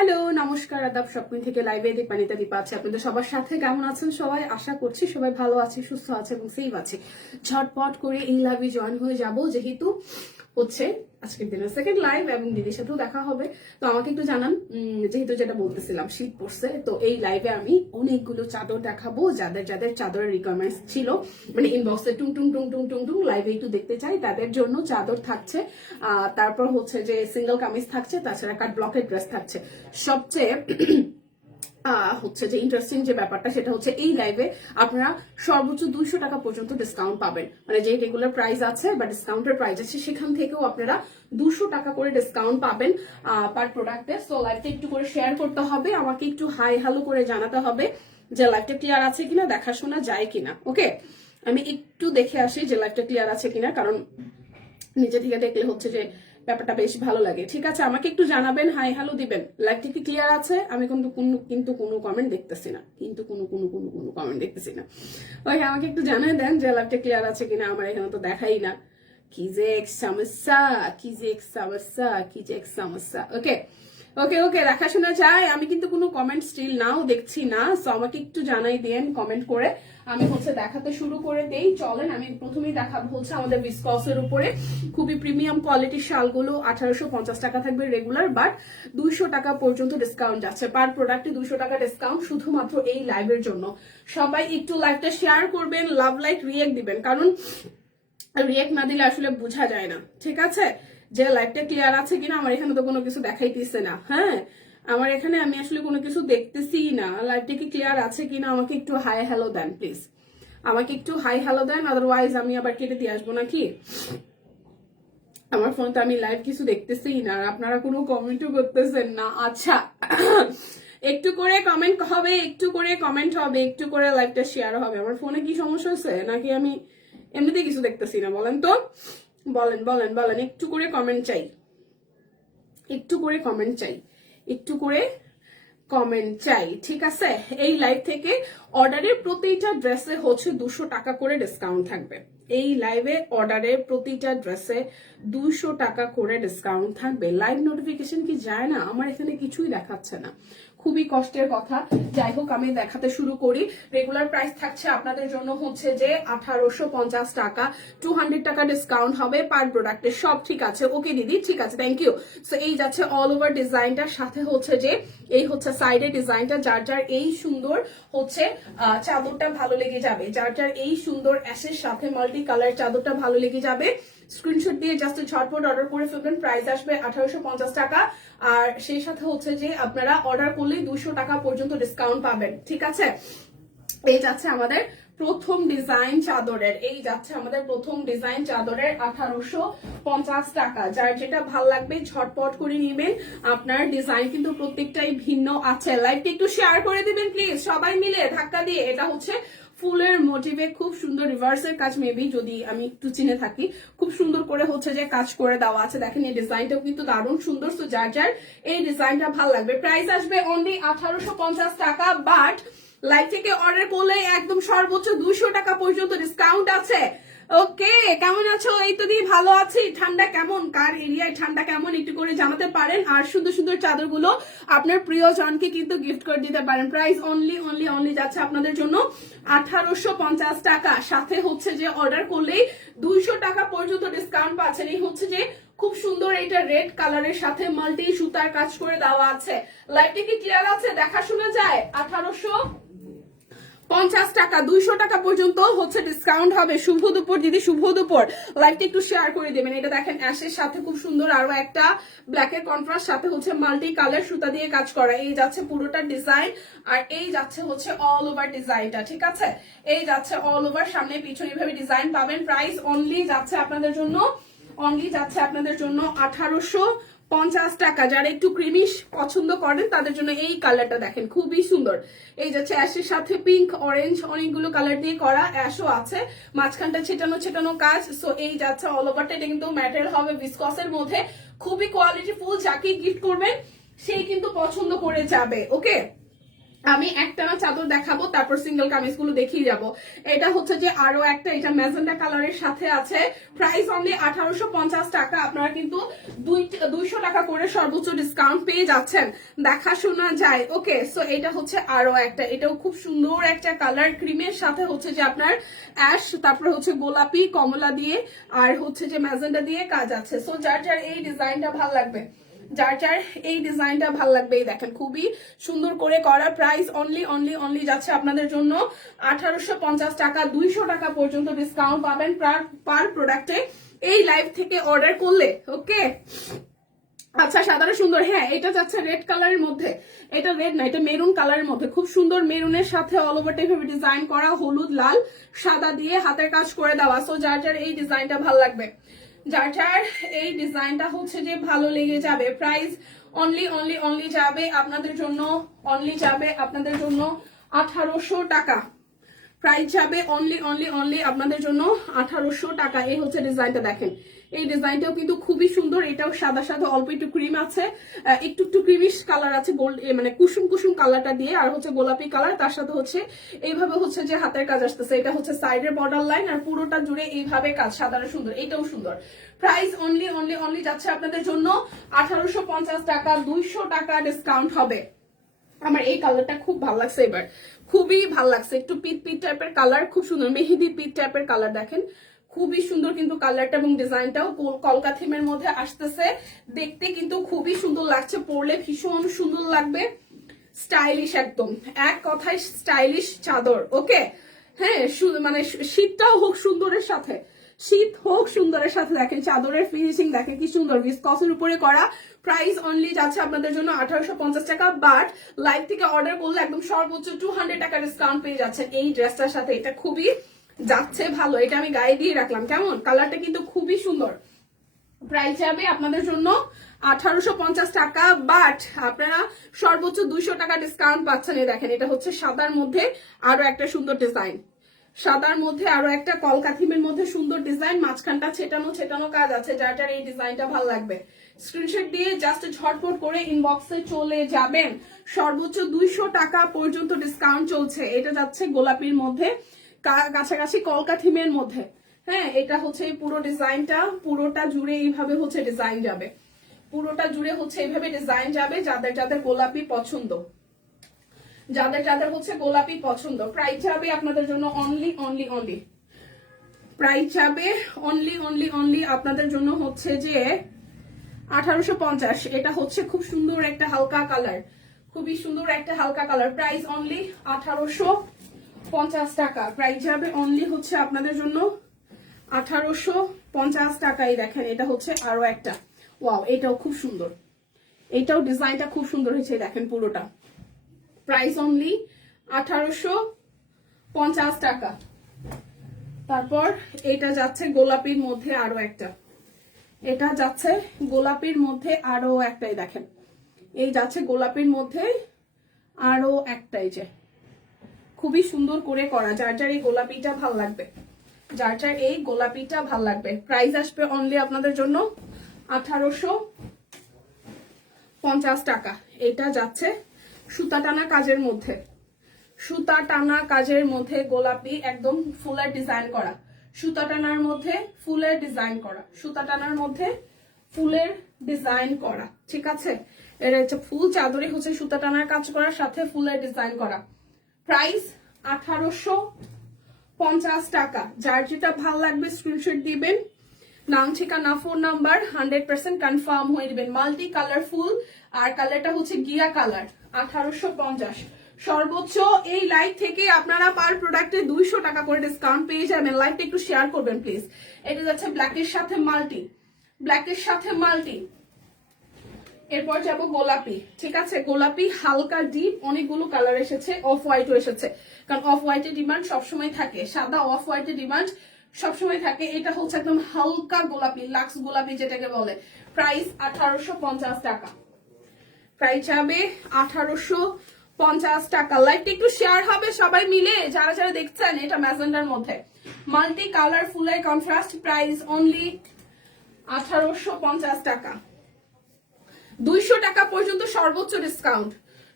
Hello, নমস্কার, আদাব। স্বপ্ন থেকে লাইভে দীপানিতা দীপা আছে আপনাদের সবার সাথে। কেমন আছেন সবাই? আশা করছি সবাই ভালো আছে, সুস্থ আছে এবং সেফ আছে। ঝটপট করে এই লাইভে জয়েন হয়ে যাব, যেহেতু হচ্ছে আজকের দিনের সেকেন্ড লাইভ এবং দিদির সাথেও দেখা হবে। তো আমাকে একটু জানান, যেহেতু যেটা বলতেছিলাম শীত পড়ছে, তো এই লাইভে আমি অনেকগুলো চাদর দেখাবো। যাদের যাদের চাদরের রিকোয়ারমেন্টস ছিল, মানে ইনবক্সে টুং টুং টুং টুং টুং টুং লাইভে একটু দেখতে চাই, তাদের জন্য চাদর থাকছে। তারপর হচ্ছে যে সিঙ্গেল কামিজ থাকছে, তাছাড়া কাট ব্লকের ড্রেস থাকছে। সবচেয়ে হচ্ছে যে ইন্টারেস্টিং যে ব্যাপারটা, সেটা হচ্ছে এই লাইভে আপনারা সর্বোচ্চ 200 টাকা পর্যন্ত ডিসকাউন্ট পাবেন। মানে যে রেগুলার প্রাইস আছে বা ডিসকাউন্টের প্রাইস আছে, সেখান থেকেও আপনারা 200 টাকা করে ডিসকাউন্ট পাবেন পার প্রোডাক্টে। সো লাইভটা একটু করে শেয়ার করতে হবে, আমাকে একটু হাই হ্যালো করে জানাতে হবে যে লাইভটা ক্লিয়ার আছে কিনা, দেখাশোনা যায় কিনা। ওকে, আমি একটু দেখে আসি যে লাইভটা ক্লিয়ার আছে কিনা, কারণ নিচে থেকে দেখলে হচ্ছে যে ব্যাপারটা বেশ ভালো লাগে। ঠিক আছে, আমাকে একটু জানাবেন, হাই হ্যালো দিবেন। লাইভটা কি ক্লিয়ার আছে? আমি কিন্তু কোনো কমেন্ট দেখতেছি না, কিন্তু কোনো কমেন্ট দেখতেছি না। ওকে, আমাকে একটু জানিয়ে দেন যে লাইভটা ক্লিয়ার আছে কিনা। আমার এখানে তো দেখাই না। কি যে এক সমস্যা, কি যে এক সমস্যা, কি যে এক সমস্যা। ওকে ওকে ওকে, দেখাশোনা চাই। আমি কিন্তু কোনো কমেন্ট স্টিল নাও দেখছি না, সো আমাকে একটু জানাই দেন কমেন্ট করে। আমি হচ্ছে দেখাতে শুরু করে দেই। চলেন, আমি প্রথমেই দেখাবো হচ্ছে আমাদের বিসকসের উপরে খুবই প্রিমিয়াম কোয়ালিটির শালগুলো। 1850 টাকা থাকবে রেগুলার, বাট 200 টাকা পর্যন্ত ডিসকাউন্ট যাচ্ছে। পার প্রোডাক্টে 200 টাকা ডিসকাউন্ট শুধুমাত্র এই লাইভের জন্য। সবাই একটু লাইভটা শেয়ার করবেন, লাভ লাইক রিয়েক্ট দিবেন, কারণ রিয়েক্ট না দিলে আসলে বোঝা যায় না। ঠিক আছে, যে লাইভটা ক্লিয়ার আছে কিনা। আমার এখানে তো কোনো কিছু দেখাইতেছে না। হ্যাঁ, আমার এখানে আমি আসলে কোনো কিছু দেখতেছি না। লাইভটা কি ক্লিয়ার আছে কিনা আমাকে একটু হাই হ্যালো দেন প্লিজ, আমাকে একটু হাই হ্যালো দেন, আদারওয়াইজ আমি আবার কেটে দিয়ে আসবো নাকি। আমার ফোনে তো আমি লাইভ কিছু দেখতেছি না, আর আপনারা কোনো কমেন্টও করতেছেন না। আচ্ছা, একটু করে কমেন্ট হবে, একটু করে কমেন্ট হবে, একটু করে লাইভটা শেয়ার হবে। আমার ফোনে কি সমস্যা হচ্ছে, নাকি আমি এমনিতে কিছু দেখতেছি না? বলেন তো, বলেন বলেন বলেন। একটু করে কমেন্ট চাই, একটু করে কমেন্ট চাই, একটু করে কমেন্ট চাই। ঠিক আছে, এই লাইভ থেকে অর্ডারের প্রতিটা ড্রেসে হচ্ছে 200 টাকা করে ডিসকাউন্ট থাকবে। এই লাইভে অর্ডারের প্রতিটা ড্রেসে 200 টাকা করে ডিসকাউন্ট থাকবে। লাইভ নোটিফিকেশন কি যায় না? আমার এখানে কিছুই দেখাচ্ছে না, খুবই কষ্টের কথা। যাই হোক, আমি দেখাতে শুরু করি। রেগুলার প্রাইস থাকছে আপনাদের জন্য হচ্ছে যে 1850 টাকা, 200 টাকা ডিসকাউন্ট হবে পার প্রোডাক্টে। সব ঠিক আছে? ওকে দিদি, ঠিক আছে, থ্যাংক ইউ। সো এই যাচ্ছে অল ওভার ডিজাইনটার সাথে হচ্ছে যে এই হচ্ছে সাইডে ডিজাইনটা। যার যার এই সুন্দর হচ্ছে চাদরটা ভালো লেগে যাবে, যার যার এই সুন্দর অ্যাশের সাথে মাল্টি কালার চাদরটা ভালো লেগে যাবে, স্ক্রিনশট দিয়ে জাস্ট ঝটপট অর্ডার করে ফেলবেন। প্রাইস আসবে 1850 টাকা, আর সেই সাথে হচ্ছে যে আপনারা অর্ডার করলেই 200 টাকা পর্যন্ত ডিসকাউন্ট পাবেন। ঠিক আছে, এই যাচ্ছে আমাদের প্রথম ডিজাইন চাদরের, এই যাচ্ছে আমাদের প্রথম ডিজাইন চাদরের 1850 টাকা। যার যেটা ভাল লাগবে ঝটপট করে নেবেন। আপনার ডিজাইন কিন্তু প্রত্যেকটাই ভিন্ন আছে। লাইভটা একটু শেয়ার করে দিবেন প্লিজ, সবাই মিলে ধাক্কা দিয়ে। এটা হচ্ছে ফুলের মোটিভে খুব সুন্দর রিভার্সের কাজ, মেবি যদি আমি একটু চিনে থাকি, খুব সুন্দর করে হচ্ছে যে কাজ করে দেওয়া আছে। দেখেন এই ডিজাইনটাও কিন্তু দারুণ সুন্দর। সো যার যার এই ডিজাইনটা ভালো লাগবে, প্রাইস আসবে অনলি 1850 টাকা। বাট লাইভ থেকে অর্ডার করলে একদম সর্বোচ্চ 200 টাকা পর্যন্ত ডিসকাউন্ট আছে। ওকে, কেমন আছো? এই তো দিয়ে ভালো আছি। ঠান্ডা কেমন? কার এরিয়ায় ঠান্ডা কেমন একটু করে জানাতে পারেন। আর সুন্দর সুন্দর চাদরগুলো আপনার প্রিয়জনকে কিন্তু গিফট করে দিতে পারেন। প্রাইস অনলি অনলি অনলি যাচ্ছে আপনাদের জন্য 1850 টাকা। সাথে হচ্ছে যে অর্ডার করলেই 200 টাকা পর্যন্ত ডিসকাউন্ট পাচ্ছেন। এই হচ্ছে যে খুব সুন্দর এটা রেড কালারের সাথে মাল্টি সুতার কাজ করে দেওয়া আছে। লাইটটা কি ক্লিয়ার আছে? দেখা শোনা যায়? 1850 টাকা, 200 টাকা পর্যন্ত হচ্ছে ডিসকাউন্ট হবে। শুভ দুপুর দিদি, শুভ দুপুর। লাইভটা একটু শেয়ার করে দেবেন। এটা দেখেন অ্যাশের সাথে খুব সুন্দর আরো একটা ব্ল্যাকের কন্ট্রাস্ট, সাথে হচ্ছে মাল্টি কালার সুতা দিয়ে কাজ করা। এই যাচ্ছে পুরোটা ডিজাইন, আর এই যাচ্ছে হচ্ছে অল ওভার ডিজাইনটা। ঠিক আছে, এই যাচ্ছে অল ওভার, সামনে পিছনে ভাবে ডিজাইন পাবেন। প্রাইস অনলি যাচ্ছে আপনাদের জন্য, অনলি যাচ্ছে আপনাদের জন্য 1850 টাকা। যারা একটু ক্রিমিশ পছন্দ করেন তাদের জন্য এই কালারটা দেখেন, খুবই সুন্দর। এই যাচ্ছে অ্যাশের সাথে পিঙ্ক, অরেঞ্জ, অনেকগুলো কালার দিয়ে করা। অ্যাশও আছে, মাঝখানটা ছেটানো ছেটানো কাজ। সো এই যাচ্ছে অল ওভারটা। এটা কিন্তু ম্যাটেরিয়াল হবে ভিসকসের মধ্যে, খুবই কোয়ালিটি ফুল। যাকে গিফট করবেন সেই কিন্তু পছন্দ করে যাবে। ওকে, আমি একটানা চাদর দেখাবো, তারপর সিঙ্গেল কামিজ গুলো দেখিয়ে যাবো। এটা হচ্ছে যে আরো একটা, এটা ম্যাজেন্ডা কালারের সাথে আছে, প্রাইস অনলি 1850 টাকা। আপনারা কিন্তু 200 টাকা করে সর্বোচ্চ ডিসকাউন্ট পেয়ে যাচ্ছেন, দেখাশোনা যায়। ওকে, সো এটা হচ্ছে আরো একটা, এটাও খুব সুন্দর একটা কালার, ক্রিমের সাথে হচ্ছে যে আপনার অ্যাশ, তারপরে হচ্ছে গোলাপি কমলা দিয়ে আর হচ্ছে যে ম্যাজেন্ডা দিয়ে কাজ আছে। সো যার যার এই ডিজাইনটা ভালো লাগবে, যার যার এই ডিজাইনটা ভাল লাগবে, এই দেখেন খুবই সুন্দর করে করা। প্রাইস অনলি অনলি অনলি যাচ্ছে আপনাদের জন্য 1850 টাকা। 200 টাকা পর্যন্ত ডিসকাউন্ট পাবেন পার প্রোডাক্টে এই লাইভ থেকে অর্ডার করলে। ওকে, আচ্ছা সাদাটা সুন্দর, হ্যাঁ এটা যাচ্ছে রেড কালারের মধ্যে, এটা রেড না, এটা মেরুন কালারের মধ্যে, খুব সুন্দর মেরুনের সাথে অল ওভার টাইপের ডিজাইন করা, হলুদ লাল সাদা দিয়ে হাতের কাজ করে দেওয়া। সো যার যার এই ডিজাইনটা ভাল লাগবে, যার যার এই ডিজাইনটা হচ্ছে যে ভালো লেগে যাবে, প্রাইস অনলি অনলি অনলি যাবে আপনাদের জন্য, অনলি যাবে আপনাদের জন্য 1800 টাকা। প্রাইস যাবে অনলি অনলি অনলি আপনাদের জন্য 1800 টাকা। এই হচ্ছে ডিজাইনটা, দেখেন এই ডিজাইনটাও কিন্তু খুবই সুন্দর, এটাও সাদা সাদা অল্প একটু ক্রিম আছে, একটু একটু ক্রিমিশ কালার আছে, গোল্ড মানে কুসুম কুসুম কালারটা দিয়ে, আর হচ্ছে গোলাপি কালার, তার সাথে হচ্ছে এইভাবে হচ্ছে যে হাতের কাজ আসতেছে। এটা হচ্ছে সাইডের বর্ডার লাইন আর পুরোটা জুড়ে এইভাবে কাজ, সাদাটা সুন্দর, এটাও সুন্দর। প্রাইস অনলি অনলি অনলি যাচ্ছে আপনাদের জন্য 1850 টাকা, 200 টাকা ডিসকাউন্ট হবে। আমার এই কালারটা খুব ভালো লাগছে, এবার খুবই ভালো লাগছে, একটু পিট পিট টাইপের কালার, খুব সুন্দর মেহেদি পিট টাইপের কালার, দেখেন খুবই সুন্দর কিন্তু কালারটা, এবং ডিজাইনটাও কলকা থিমের মধ্যে আসতেছে, দেখতে কিন্তু খুবই সুন্দর লাগছে, পরলে ভীষণ সুন্দর লাগবে, স্টাইলিশ একদম, এক কথায় স্টাইলিশ চাদর। ওকে, হ্যাঁ মানে শীতটাও হোক সুন্দরের সাথে, শীত হোক সুন্দরের সাথে, দেখেন চাদরের ফিনিশিং দেখেন কি সুন্দর, ভিসকসের উপরে করা। প্রাইস অনলি যাচ্ছে আপনাদের জন্য 1850 টাকা, বাট লাইভ থেকে অর্ডার করলে একদম সর্বোচ্চ 200 টাকা ডিসকাউন্ট পেয়ে যাচ্ছেন এই ড্রেসটার সাথে। এটা খুবই যাচ্ছে ভালো, এটা আমি গায়ে দিয়ে রাখলাম, কেমন কালারটা কিন্তু খুবই সুন্দর। প্রাইস যাবে আপনাদের জন্য 1850 টাকা, বাট আপনারা সর্বোচ্চ 200 টাকা ডিসকাউন্ট পাচ্ছেন। এই দেখেন এটা হচ্ছে সাদার মধ্যে আরো একটা সুন্দর ডিজাইন, সাদার মধ্যে আরো একটা কলকা থিমের মধ্যে সুন্দর ডিজাইন, মাঝখানটা ছেটানো ছেটানো কাজ আছে। যার যার এই ডিজাইনটা ভালো লাগবে স্ক্রিনশট দিয়ে জাস্ট ঝটপট করে ইনবক্সে চলে যাবেন। সর্বোচ্চ 200 টাকা পর্যন্ত ডিসকাউন্ট চলছে। এটা যাচ্ছে গোলাপির মধ্যে, কাছাকাছি কলকা থিমের মধ্যে। হ্যাঁ, এটা হচ্ছে এই পুরো ডিজাইনটা, পুরোটা জুড়ে এইভাবে হচ্ছে ডিজাইন যাবে, পুরোটা জুড়ে হচ্ছে এইভাবে ডিজাইন যাবে। যাদের যাদের গোলাপি পছন্দ, যাদের যাদের হচ্ছে গোলাপি পছন্দ, প্রাইস যাবে আপনাদের জন্য অনলি অনলি অনলি, প্রাইস যাবে অনলি অনলি অনলি আপনাদের জন্য হচ্ছে যে 1850। এটা হচ্ছে খুব সুন্দর একটা হালকা কালার, খুবই সুন্দর একটা হালকা কালার, প্রাইস অনলি 1850 টাকা। প্রাইস যাবে অনলি হচ্ছে আপনাদের জন্য 1850 টাকাই। দেখেন এটা হচ্ছে আরো একটা, ওয়াও এটাও খুব সুন্দর, এটাও ডিজাইনটা খুব সুন্দর হয়েছে, দেখেন পুরোটা। প্রাইস অনলি 1850 টাকা। তারপর এটা যাচ্ছে গোলাপির মধ্যে আরো একটা, এটা যাচ্ছে গোলাপির মধ্যে আরো একটাই, দেখেন এই যাচ্ছে গোলাপির মধ্যে আরো একটাই, যে খুবই সুন্দর করে করা। যার যার এই গোলাপিটা ভাল লাগবে, যার যার এই গোলাপিটা ভাল লাগবে, প্রাইস আসবে অনলি আপনাদের জন্য 1850 টাকা। এটা যাচ্ছে সুতা টানা কাজের মধ্যে, সুতা টানা কাজের মধ্যে গোলাপি, একদম ফুলের ডিজাইন করা, সুতা টানার মধ্যে ফুলের ডিজাইন করা, সুতা টানার মধ্যে ফুলের ডিজাইন করা, ঠিক আছে। এটা হচ্ছে ফুল চাদরে হচ্ছে সুতা টানার কাজ করার সাথে ফুলের ডিজাইন করা। প্রাইস 1850 টাকা। যার যেটা ভাল লাগবে স্ক্রিনশট দিবেন, নাম ঠিকানা ফোন নাম্বার 100% কনফার্ম হয়ে দিবেন। মাল্টি কালারফুল আর কালারটা হচ্ছে গিয়া কালার, 1850। সর্বোচ্চ এই লাইভ থেকে আপনারা পার প্রোডাক্টে 200 টাকা করে ডিসকাউন্ট পেয়ে যাবেন। লাইভটা একটু শেয়ার করবেন প্লিজ। এটা যাচ্ছে ব্ল্যাকের সাথে মাল্টি, ব্ল্যাকের সাথে মাল্টি। এরপর যাব গোলাপি, ঠিক আছে। গোলাপি হালকা ডিপ, অনেকগুলো কালার এসেছে, অফ হোয়াইটও এসেছে, কারণ অফ হোয়াইটের ডিমান্ড সবসময় থাকে, সাদা অফ হোয়াইটের ডিমান্ড সবসময় থাকে। এটা হচ্ছে একদম হালকা গোলাপি, লাক্স গোলাপি যেটাকে বলে। প্রাইস 1850 টাকা, প্রাইস হবে 1850 টাকা। লাইভটা একটু শেয়ার হবে সবাই মিলে যারা যারা দেখছেন। এটা ম্যাজেন্ডার মধ্যে মাল্টি কালার ফুলের কন্ট্রাস্ট, প্রাইস অনলি 1850 টাকা। 200 টাকা পর্যন্ত সর্বোচ্চ ডিসকাউন্ট,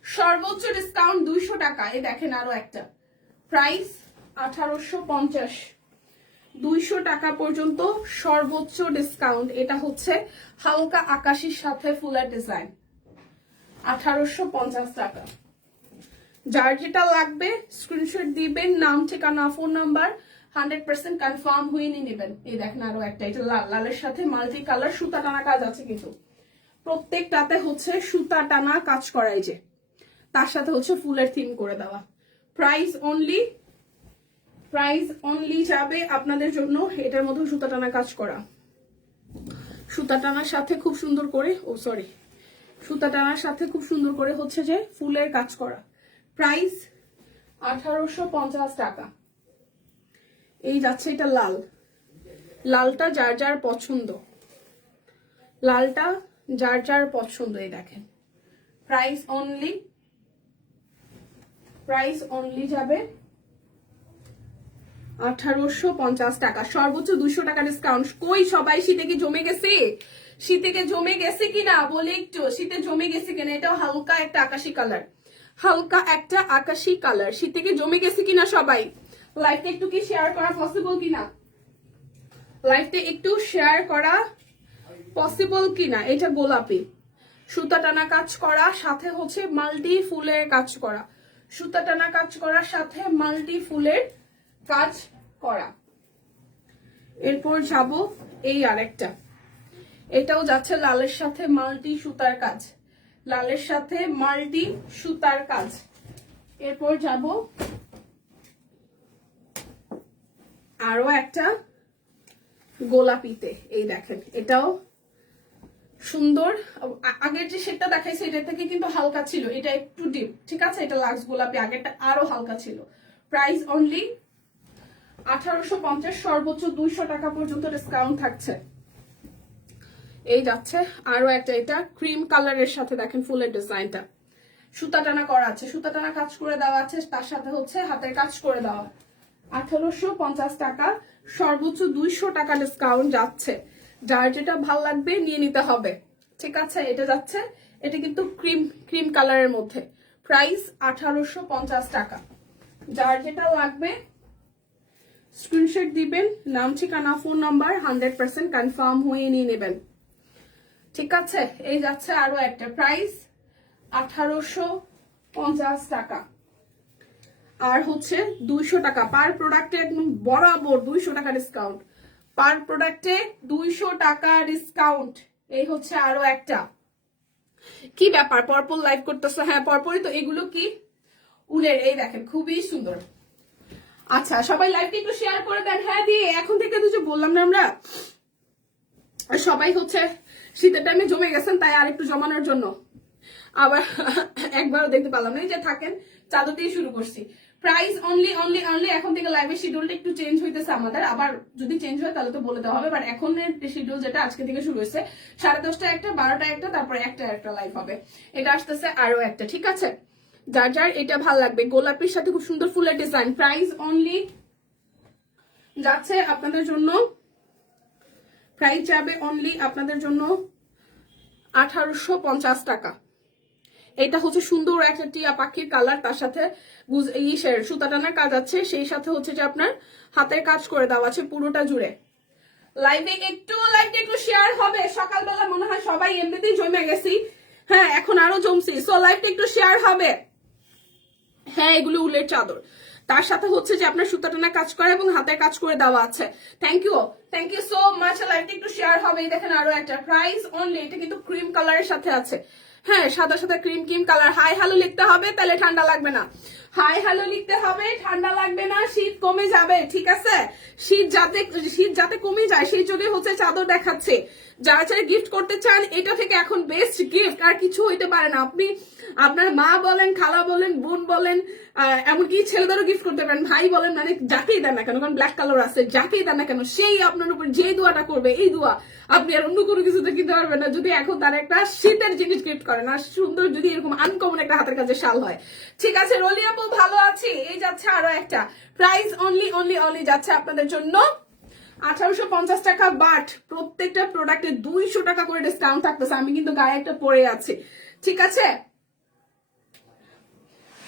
সর্বোচ্চ ডিসকাউন্ট 200 টাকা। এই দেখেন আরো একটা, প্রাইস 1850, 200 টাকা পর্যন্ত সর্বোচ্চ ডিসকাউন্ট। এটা হচ্ছে হালকা আকাশির সাথে ফুলের ডিজাইন, 1850 টাকা। যার যেটা লাগবে স্ক্রিনশট দিবেন, নাম ঠিকানা ফোন নাম্বার 100% কনফার্ম হয়ে নিয়ে নেবেন। এই দেখেন আরো একটা, এটা লাল, লালের সাথে মাল্টি কালার সুতা টানা কাজ আছে, কিন্তু প্রত্যেকটাতে হচ্ছে সুতা টানা কাজ করাই, যে তার সাথে হচ্ছে ফুলের থিম করে দেওয়া। প্রাইস অনলি যাবে আপনাদের জন্য এটার মধ্যে সুতা টানা কাজ করা, সুতা টানার সাথে খুব সুন্দর করে, সুতা টানার সাথে খুব সুন্দর করে হচ্ছে যে ফুলের কাজ করা। প্রাইস 1850 টাকা। এই যাচ্ছে এটা লাল, লালটা যার যার পছন্দ, লালটা যার যার পছন্দ। এই দেখেন প্রাইস অনলি যাবে 1850 টাকা। সর্বোচ্চ 200 টাকা ডিসকাউন্ট। কই সবাই শীতে কি জমে গেছে? শীতে কি জমে গেছে কিনা বলে একটু, শীতে জমে গেছে কিনা? এটাও হালকা একটা আকাশি কালার, হালকা একটা আকাশি কালার। শীতে কি জমে গেছে কিনা সবাই? লাইভটা একটু কি শেয়ার করা পসিবল কিনা? লাইভটা একটু শেয়ার করা পসিবল কিনা? এটা গোলাপি, সুতা টানা কাজ করা, সাথে হচ্ছে মাল্টি ফুলের কাজ করা, সুতা টানা কাজ করার সাথে মাল্টি ফুলের কাজ করা। এরপর যাব এই আরেকটা, এটাও যাচ্ছে লালের সাথে মাল্টি সুতার কাজ, লালের সাথে মাল্টি সুতার কাজ। এরপর যাব আরো একটা গোলাপিতে। এই দেখেন এটাও সুন্দর। আগের যে শেডটা দেখাইছে এটা থেকে কিন্তু হালকা ছিল, এটা একটু ডিপ, ঠিক আছে? এটা লাক্স গোলাপি, আগেরটা আরো হালকা ছিল। প্রাইস অনলি 1850, সর্বোচ্চ 200 টাকা পর্যন্ত ডিসকাউন্ট থাকছে। এই যাচ্ছে আরো একটা, এটা ক্রিম কালারের সাথে দেখেন ফুলের ডিজাইনটা, সুতা টানা করা আছে, সুতা টানা কাজ করে দেওয়া আছে, তার সাথে হচ্ছে হাতের কাজ করে দেওয়া। 1850 টাকা, সর্বোচ্চ 200 টাকা ডিসকাউন্ট যাচ্ছে। যার যেটা ভাল লাগবে নিয়ে নিতে হবে, ঠিক আছে? এটা যাচ্ছে, এটা কিন্তু ক্রিম কালারের মধ্যে। প্রাইস 1850 টাকা। যার যেটা লাগবে স্ক্রিনশট দিবেন, নাম ঠিকানা ফোন নাম্বার 100% কনফার্ম হয়ে নিয়ে নেবেন, ঠিক আছে? এই যাচ্ছে আরো একটা, প্রাইস 1850 টাকা। আর হচ্ছে 200 টাকা পার প্রোডাক্টে, একদম বরাবর 200 টাকা ডিসকাউন্ট, পার প্রোডাক্টে 200 টাকা ডিসকাউন্ট। এই হচ্ছে আরো একটা। কি ব্যাপার, পরপর লাইভ করতেছে? হ্যাঁ পরপরই তো। এগুলো কি উলের, এই দেখেন খুবই সুন্দর। আচ্ছা সবাই লাইভটা একটু শেয়ার করে দেন। হ্যাঁ দিয়ে এখন থেকে তো যে বললাম না আমরা সবাই হচ্ছে শীতের টাইমে জমে গেছেন, তাই আর একটু জমানোর জন্য আবার একবারও দেখতে পারলাম না, এই যে থাকেন চাদর দিয়ে শুরু করছি। প্রাইস অনলি এখন থেকে লাইভের শিডিউলটা একটু চেঞ্জ হইতেছে আমাদের, আবার যদি চেঞ্জ হয় তাহলে তো বলে দেওয়া হবে। বাট এখন শিডিউল যেটা আজকে থেকে শুরু হয়েছে 10:30 একটা, 12টা একটা, তারপর একটা লাইভ হবে। এটা আসতেছে আরো একটা, ঠিক আছে? যার যার এটা ভাল লাগবে, গোলাপির সাথে খুব সুন্দর ফুলের ডিজাইন। প্রাইস অনলি যাচ্ছে আপনাদের জন্য, প্রাইস যাবে অনলি আপনাদের জন্য 1850 টাকা। এটা হচ্ছে সুন্দর একটা টিয়া পাখির কালার, তার সাথে সুতা টানার কাজ আছে, সেই সাথে হচ্ছে যে আপনার হাতের কাজ করে দেওয়া আছে পুরোটা জুড়ে। লাইভে একটু শেয়ার হবে। সকালবেলা মনে হয় সবাই এমনিতেই জমে গেছি, হ্যাঁ এখন আরো জমছি, সো লাইভটা একটু শেয়ার হবে। হ্যাঁ এগুলো উলের চাদর, তার সাথে হচ্ছে যে আপনার সুতা টানা কাজ করা এবং হাতের কাজ করে দেওয়া আছে। Thank you so much. লাইভটা একটু শেয়ার হবে। দেখেন আরো একটা, প্রাইস অনলি, এটা কিন্তু ক্রিম কালারের সাথে আছে, হ্যাঁ সাদা সাদা ক্রিম কালার। হাই হ্যালো লিখতে হবে, তাহলে ঠান্ডা লাগবে না। হাই হ্যালো লিখতে হবে, ঠান্ডা লাগবে না, শীত কমে যাবে, ঠিক আছে? শীত যাতে কমে যায় সেই জন্য হচ্ছে চাদর দেখাচ্ছে। যারা যারা গিফট করতে চান, এটা থেকে এখন বেস্ট গিফট আর কিছু হইতে পারে না। আপনি আপনার মা বলেন, খালা বলেন, বোন বলেন, এমনকি ছেলেদেরও গিফট করতে পারেন, ভাই বলেন, মানে যাকেই দেন না কেন, কারণ ব্ল্যাক কালার আছে, যাকেই দেন না কেন সেই আপনার উপর যে দোয়াটা করবে, এই দোয়া আপনি আর অন্য কোনো কিছুতে কিনতে পারবেন না যদি এখন তার একটা শীতের জিনিস গিফট করেন, আর সুন্দর যদি এরকম আনকমন একটা হাতের কাছে শাল হয়। ঠিক আছে রলি আপু, ভালো আছি। এই যাচ্ছে আরো একটা, প্রাইস অনলি যাচ্ছে আপনাদের জন্য 1850 টাকা। বাট প্রত্যেকটা প্রোডাক্টে 200 টাকা করে ডিসকাউন্ট থাকতেছে। আমি কিন্তু গায়ে একটা পরে আছি, ঠিক আছে?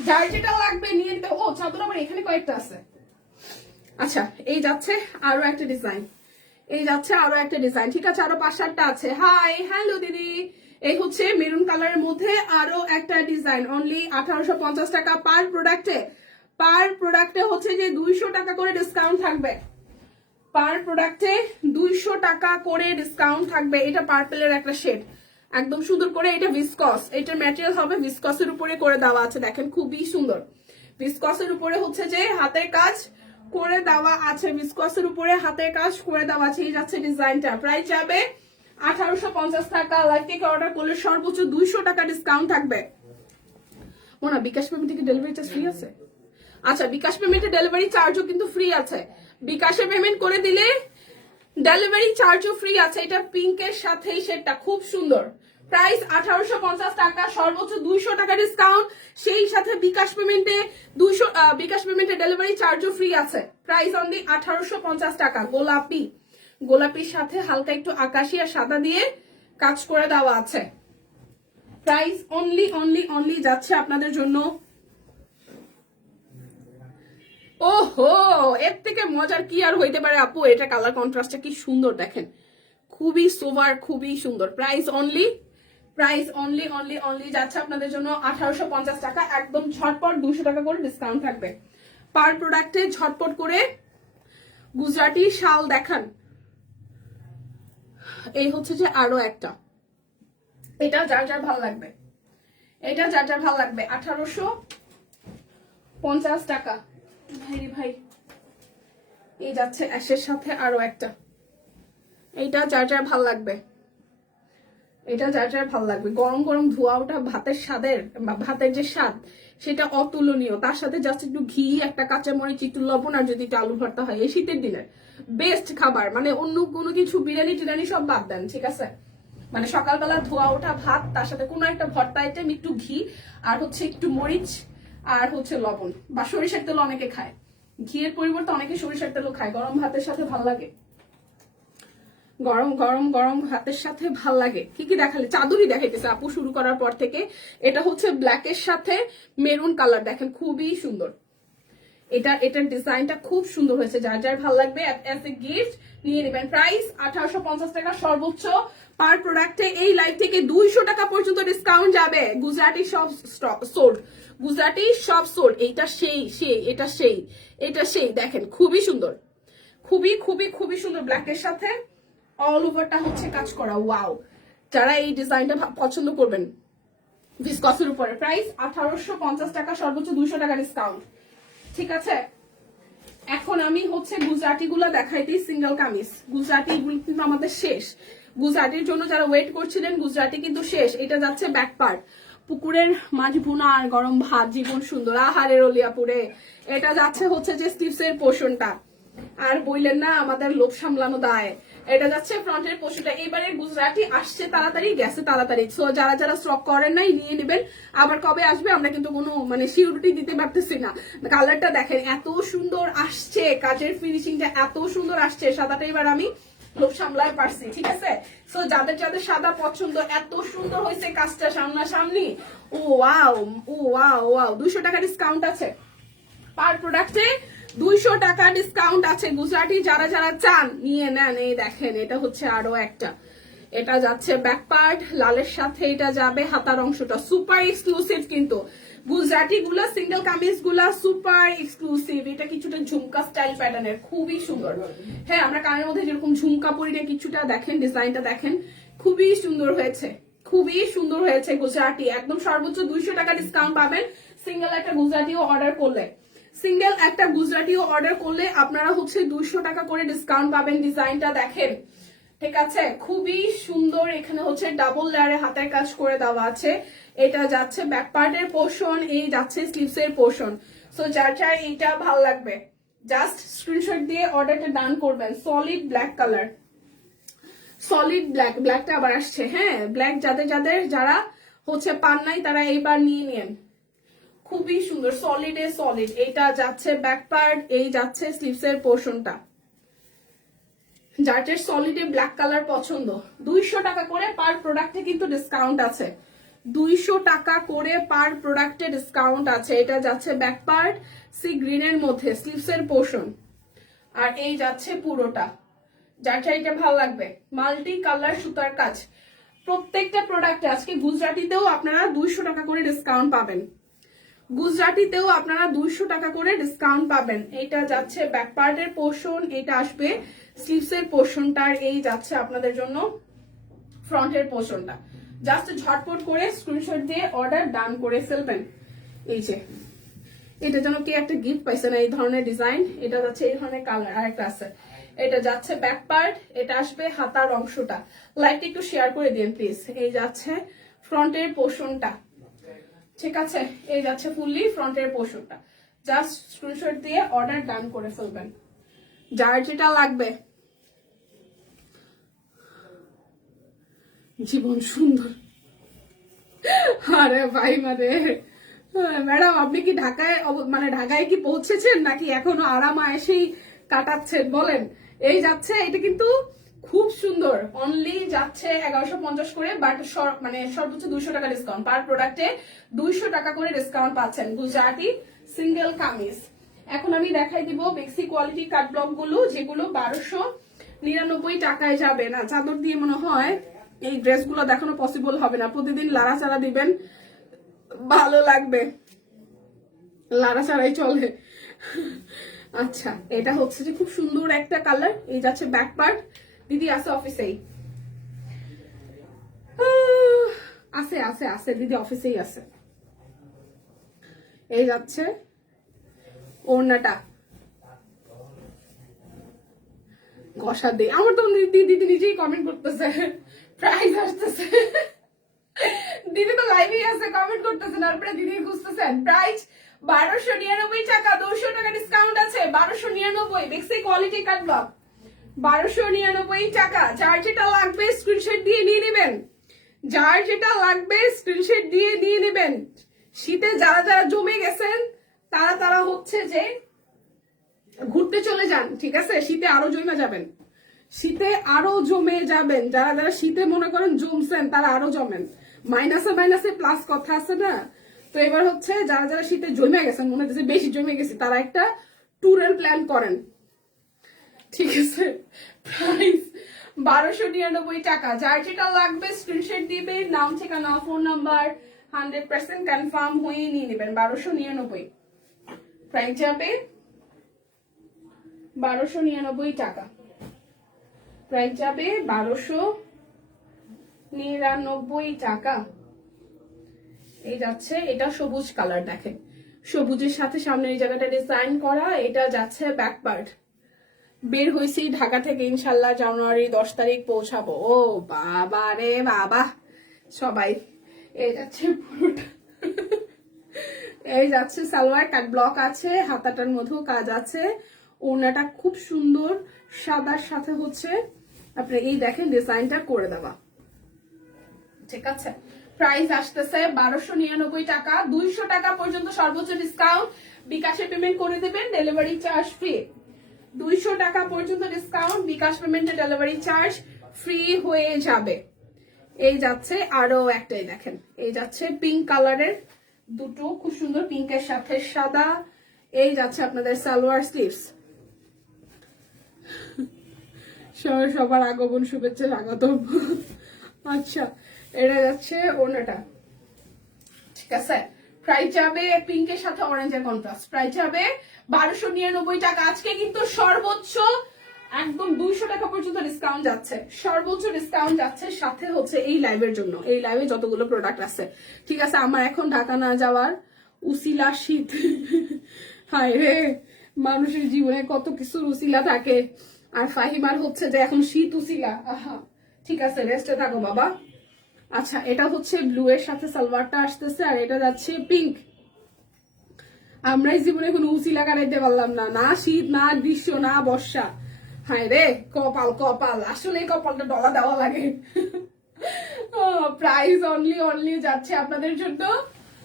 যার যেটা লাগবে নিয়ে নিতে। ও চাদর আবার এখানে কয়েকটা আছে। আচ্ছা এই যাচ্ছে আরো একটা ডিজাইন, এই যাচ্ছে আরো একটা ডিজাইন। ঠিক আছে, আরো 5-7টা আছে। হাই হ্যালো দিদি, এই হচ্ছে মেরুন কালারের মধ্যে আরো একটা ডিজাইন। অনলি 1850 টাকা পার প্রোডাক্টে। পার প্রোডাক্টে হচ্ছে যে 200 টাকা করে ডিসকাউন্ট থাকবে। পার প্রোডাক্টে 200 টাকা করে ডিসকাউন্ট থাকবে। এটা পার্পেলের একটা শেড, একদম সুন্দর করে। এটা ভিসকস, এটার ম্যাটেরিয়াল হবে ভিসকসের উপরে করে দেওয়া আছে। দেখেন খুবই সুন্দর, ভিসকসের উপরে হচ্ছে যে হাতের কাজ করে দেওয়া আছে, ভিসকসের উপরে হাতের কাজ করে দেওয়া আছে। এই যাচ্ছে ডিজাইনটা, প্রাইস যাবে 1850 টাকা। লাইভ থেকে অর্ডার করলে সর্বোচ্চ 200 টাকা ডিসকাউন্ট থাকবে। মোনা বিকাশ পেমেন্টে কি ডেলিভারি চার্জ ফ্রি আছে? আচ্ছা বিকাশ পেমেন্টে ডেলিভারি চার্জও কিন্তু ফ্রি আছে। বিকাশে পেমেন্ট করে দিলে ডেলিভারি চার্জও ফ্রি আছে। এটা পিঙ্কের সাথে সেটটা খুব সুন্দর। প্রাইস 1850 টাকা, সর্বোচ্চ 200 টাকা ডিসকাউন্ট। সেই সাথে বিকাশ পেমেন্টে ডেলিভারি চার্জও ফ্রি আছে। প্রাইস অনলি 1850 টাকা। গোলাপি, গোলাপির সাথে হালকা একটু আকাশি আর সাদা দিয়ে কাজ করে দেওয়া আছে। প্রাইস অনলি অনলি অনলি যাচ্ছে আপনাদের জন্য। ওহো, এর থেকে মজার কি আর হইতে পারে আপু? এটা কালার কন্ট্রাস্টটা কি সুন্দর দেখেন, খুবই সোভার, খুবই সুন্দর। প্রাইস অনলি অনলি যাচ্ছে আপনাদের জন্য 1850 টাকা। একদম ঝটপট 200 টাকা করে ডিসকাউন্ট থাকবে পার প্রোডাক্টে। ঝটপট করে গুজরাটি শাল দেখান। এই হচ্ছে যে আরো একটা, এটা যার যার ভালো লাগবে, এটা যার যার ভালো লাগবে। 1850 টাকা। ভাই রে ভাই, এই যাচ্ছে অ্যাশের সাথে আরো একটা। এইটা যার যার ভাল লাগবে, এটা যার যার ভাল লাগবে। গরম গরম ধোয়া ওঠা ভাতের স্বাদের, ভাতের যে স্বাদ সেটা অতুলনীয়। তার সাথে জাস্ট একটু ঘি, একটা কাঁচা মরিচ, একটু লবণ আর যদি একটু আলু ভর্তা হয়, এই শীতের দিনের বেস্ট খাবার। মানে অন্য কোনো কিছু বিরিয়ানি টিরানি সব বাদ দেন, ঠিক আছে? মানে সকালবেলা ধোয়া ওঠা ভাত, তার সাথে কোনো একটা ভর্তা আইটেম, একটু ঘি আর হচ্ছে একটু মরিচ আর হচ্ছে লবণ, বা সরিষার তেল অনেকে খায়, ঘিয়ের পরিবর্তে অনেকে সরিষার তেলও খায়। গরম ভাতের সাথে ভাল লাগে, গরম গরম গরম ভাতের সাথে ভাল লাগে। কি কি দেখালে? চাদরই দেখাইতেছে আপু শুরু করার পর থেকে। এটা হচ্ছে ব্ল্যাকের সাথে মেরুন কালার, দেখেন খুবই সুন্দর। এটার ডিজাইনটা খুব সুন্দর হয়েছে। যার যার ভালো লাগবে অ্যাজ এ গিফট নিয়ে নেবেন। প্রাইস 1850 টাকা সর্বোচ্চ পার প্রোডাক্টে। এই লাইভ থেকে 200 টাকা পর্যন্ত ডিসকাউন্ট যাবে। গুজরাটি সব সোল্ড, গুজরাটি সব সোল্ড। এইটা সেই এটা সেই দেখেন খুবই সুন্দর, খুবই খুবই খুবই সুন্দর। ব্ল্যাকের সাথে অল ওভারটা হচ্ছে কাজ করা। ওয়াও, যারা এই ডিজাইনটা পছন্দ করবেন ভিসকসের উপরে। প্রাইস 1850 টাকা, সর্বোচ্চ 200 টাকা ডিসকাউন্ট। ঠিক আছে, এখন আমি হচ্ছে গুজরাটি গুলো দেখাইতে। সিঙ্গেল কামিজ গুজরাটি কিন্তু আমাদের শেষ। গুজরাটির জন্য যারা ওয়েট করছিলেন, গুজরাটি কিন্তু শেষ। এটা যাচ্ছে ব্যাক পার্ট, পুকুরের মাছ ভুনা আর গরম ভাত, জীবন সুন্দর, আহারের অলিয়াপুরে। এটা যাচ্ছে হচ্ছে যে স্লিভসের পোর্শনটা, আর বললেন না আমাদের লোভ সামলানো দায়। এটা যাচ্ছে ফ্রন্টের পোর্শনটা। এবারে গুজরাটি আসছে তাড়াতাড়ি, গেছে তাড়াতাড়ি। সো যারা যারা স্টক করেন নাই নিয়ে নেবেন। আবার কবে আসবে আমরা কিন্তু কোনো মানে সিউরিটি দিতে পারতেছি না। কালারটা দেখেন এত সুন্দর আসছে, কাজের ফিনিশিংটা এত সুন্দর আসছে। সাদাটা এবার আমি লোভ সামলায় পারছি, ঠিক আছে? সো যাদের যাদের সাদা পছন্দ, এত সুন্দর হয়েছে কাজটা সামনাসামনি। ও ওয়াও, ও ওয়াও ওয়াও। 200 টাকা ডিসকাউন্ট আছে পার প্রোডাক্টে, 200 টাকা ডিসকাউন্ট আছে। গুজরাটি যারা যারা চান নিয়ে নেন। এই দেখেন এটা হচ্ছে আরো একটা, এটা যাচ্ছে ব্যাক পার্ট, লালের সাথে এটা যাবে হাতার অংশটা। সুপার এক্সক্লুসিভ কিন্তু গুজরাটি গুলা, সিঙ্গেল কামিজ গুলা সুপার এক্সক্লুসিভ। এটা কিছুটা ঝুমকা স্টাইল প্যাটার্নের, খুবই সুন্দর। হ্যাঁ, আমরা কানের মধ্যে যেরকম ঝুমকা পরি না, কিছুটা দেখেন ডিজাইনটা দেখেন, খুবই সুন্দর হয়েছে, খুবই সুন্দর হয়েছে। গুজরাটি একদম সর্বোচ্চ 200 টাকা ডিসকাউন্ট পাবেন সিঙ্গেল একটা গুজরাটিও অর্ডার করলে। সিঙ্গেল একটা গুজরাটিও অর্ডার করলে আপনারা হচ্ছে 200 টাকা করে ডিসকাউন্ট পাবেন। ডিজাইনটা দেখেন, ঠিক আছে, খুবই সুন্দর। এখানে হচ্ছে ডাবল লেয়ারে হাতের কাজ করে দেওয়া আছে। এটা যাচ্ছে ব্যাক পার্টের পোর্শন, এই যাচ্ছে স্লিভস এর পোর্শন। সো যার যার এইটা ভালো লাগবে জাস্ট স্ক্রিনশট দিয়ে অর্ডারটা ডান করবেন। Solid black colour, solid black, ব্ল্যাকটা আবার আসছে। হ্যাঁ, ব্ল্যাক যাদের যাদের যারা হচ্ছে পান নাই তারা এইবার নিয়ে নেন। খুবই সুন্দর, সলিড এ সলিড। এইটা যাচ্ছে ব্যাক পার্ট, এই যাচ্ছে স্লিভস এর পোর্শনটা। যার সলিডে ব্ল্যাক কালার পছন্দ, 200 টাকা করে পার প্রোডাক্টে কিন্তু ডিসকাউন্ট আছে। 200 টাকা করে পার প্রোডাক্টে ডিসকাউন্ট আছে। এটা যাচ্ছে ব্যাক পার্ট সি গ্রিনের মধ্যে, স্লিভসের পোর্শন, আর এই যাচ্ছে পুরোটা। যার চাইটা ভালো লাগবে, মাল্টি কালার সুতার কাজ প্রত্যেকটা প্রোডাক্টে। আজকে গুজরাটিতেও আপনারা 200 টাকা করে ডিসকাউন্ট পাবেন, গুজরাটিতেও আপনারা 200 টাকা করে ডিসকাউন্ট পাবেন। এটা যাচ্ছে ব্যাক পার্টের পোর্শন, এটা আসবে স্লিভসের পোর্শনটার, এই যাচ্ছে আপনাদের জন্য ফ্রন্টের পোর্শনটা। জাস্ট ঝটপট করে স্ক্রিনশট দিয়ে অর্ডার ডান করে ফেলবেন। এই যে এটা যেন কি একটা গিফট পাইছে না, এই ধরনের ডিজাইন। এটা যাচ্ছে এই ধরনের কালার, আরেকটা আছে। এটা যাচ্ছে ব্যাক পার্ট, এটা আসবে হাতার অংশটা। লাইটটা একটু শেয়ার করে দিন প্লিজ। এই যাচ্ছে ফ্রন্টের পোর্শনটা, ঠিক আছে? এই যাচ্ছে ফুললি ফ্রন্টের পোর্শনটা। জাস্ট স্ক্রিনশট দিয়ে অর্ডার ডান করে ফেলবেন, যার যেটা লাগবে। জীবন সুন্দর, আরে ভাই মানে ম্যাডাম আপনি কি ঢাকায়, মানে ঢাকায় কি পৌঁছেছেন নাকি এখনো আরাম এসেই কাটাচ্ছেন বলেন? এই যাচ্ছে, এটা কিন্তু খুব সুন্দর। অনলি যাচ্ছে 1150 করে, বাট মানে সর্বোচ্চ 200 টাকা ডিসকাউন্ট পার প্রোডাক্টে, 200 টাকা করে ডিসকাউন্ট পাচ্ছেন। গুজরাটি সিঙ্গেল কামিজ। এখন আমি দেখাই দিব বেক্সি কোয়ালিটি কাট ব্লক গুলো, যেগুলো 1299 টাকায় যাবে না। চাদর দিয়ে মনে হয় এই ড্রেসগুলো দেখানো পসিবল হবে না, প্রতিদিন লাড়াচাড়া দিবেন, ভালো লাগবে, লাড়াচাড়াই চলে। আচ্ছা, এটা হচ্ছে যে খুব সুন্দর একটা কালার। এই যাচ্ছে ব্যাক পার্ট। দিদি আছে অফিসেই, আছে আছে আছে দিদি অফিসেই আছে। এই যাচ্ছে ওড়নাটা, কষা দিয়ে। আমার তো দিদি নিজেই কমেন্ট করতেছে, প্রাইস আসতেছে। দিদি তো লাইভেই আছে, কমেন্ট করতেছেন, তারপরে দিদি খুঁজতেছেন। প্রাইস 1299 টাকা, 200 টাকা ডিসকাউন্ট আছে। 1299 বেক্সি কোয়ালিটি কাট ব্লক, 1299 টাকা। যার যেটা লাগবে স্ক্রিনশট দিয়ে নিয়ে নেবেন, যার যেটা লাগবে স্ক্রিনশট দিয়ে নিয়ে নেবেন। শীতে যারা যারা জমে গেছেন তারা তারা হচ্ছে যে ঘুরতে চলে যান, ঠিক আছে? শীতে আরো জমে যাবেন, শীতে আরো জমে যাবেন। যারা যারা শীতে মনে করেন জমছেন তারা আরো জমেন। মাইনাসে মাইনাসে প্লাস কথা আছে না? তো এবার হচ্ছে যারা যারা শীতে জমে গেছেন, মনে হচ্ছে বেশি জমে গেছে, তারা একটা ট্যুরের প্ল্যান করেন, ঠিক আছে? প্রাইস 1299 টাকা। যার যেটা লাগবে স্ক্রিনশট দিবে, নাম ঠিকানা ফোন নাম্বার 100% কনফার্ম হয়ে নিয়ে নেবেন। 1299 প্রাইস যাবে, 1299 টাকা প্রাইস যাবে, 1299 টাকা। এই যাচ্ছে, এটা সবুজ কালার, দেখেন সবুজের সাথে সামনে এই জায়গাটা ডিজাইন করা। এটা যাচ্ছে ব্যাক পার্ট। বের হয়েছি ঢাকা থেকে, ইনশাল্লাহ জানুয়ারি 10 তারিখ পৌঁছাবো। ও বাবা রে বাবা সবাই। এই যাচ্ছে পুরোটা, এই যাচ্ছে সালোয়ার কাট ব্লক আছে, হাতাটার মধ্যেও কাজ আছে। ওড়নাটা খুব সুন্দর, সাদার সাথে হচ্ছে আপনি এই দেখেন ডিজাইনটা করে দেওয়া, ঠিক আছে? প্রাইস আসতেছে 1299 টাকা। 200 টাকা পর্যন্ত সর্বোচ্চ ডিসকাউন্ট, বিকাশে পেমেন্ট করে দেবেন, ডেলিভারি চার্জ ফ্রি। 200 টাকা পর্যন্ত ডিসকাউন্ট, বিকাশ পেমেন্টে ডেলিভারি চার্জ ফ্রি হয়ে যাবে। এই যাচ্ছে আরো একটাই, দেখেন এই যাচ্ছে পিঙ্ক কালারের, দুটো খুব সুন্দর, পিঙ্কের সাথে সাদা। এই যাচ্ছে আপনাদের সালোয়ার স্লিভস। সবার আগমন শুভেচ্ছা স্বাগতম। আচ্ছা, এটা যাচ্ছে ওড়নাটা, ঠিক আছে? প্রাইস যাবে পিঙ্কের সাথে অরেঞ্জের কন্ট্রাস্ট, প্রাইস যাবে 1299 টাকা। আজকে কিন্তু সর্বোচ্চ একদম 200 টাকা পর্যন্ত ডিসকাউন্ট যাচ্ছে, সর্বোচ্চ ডিসকাউন্ট যাচ্ছে। সাথে হচ্ছে এই লাইভের জন্য, এই লাইভে যতগুলো প্রোডাক্ট আছে, ঠিক আছে? আমার এখন ঢাকা না যাওয়ার উসিলা শীত। হায় রে, মানুষের জীবনে কত কিছুর উসিলা থাকে, আর ফাহিমার হচ্ছে যে এখন শীত উসিলা। আহা, ঠিক আছে, রেস্টে থাকো বাবা। আচ্ছা, এটা হচ্ছে ব্লু এর সাথে সালোয়ারটা আসতেছে, আর এটা যাচ্ছে পিঙ্ক। আমরাই জীবনে কোনো উসিলা কাটাইতে পারলাম না, না শীত, না গ্রীষ্ম, না বর্ষা। হায় রে কপাল, কপাল, আসলে কপালটা ডলা দেওয়া লাগে। প্রাইস অনলি যাচ্ছে আপনাদের জন্য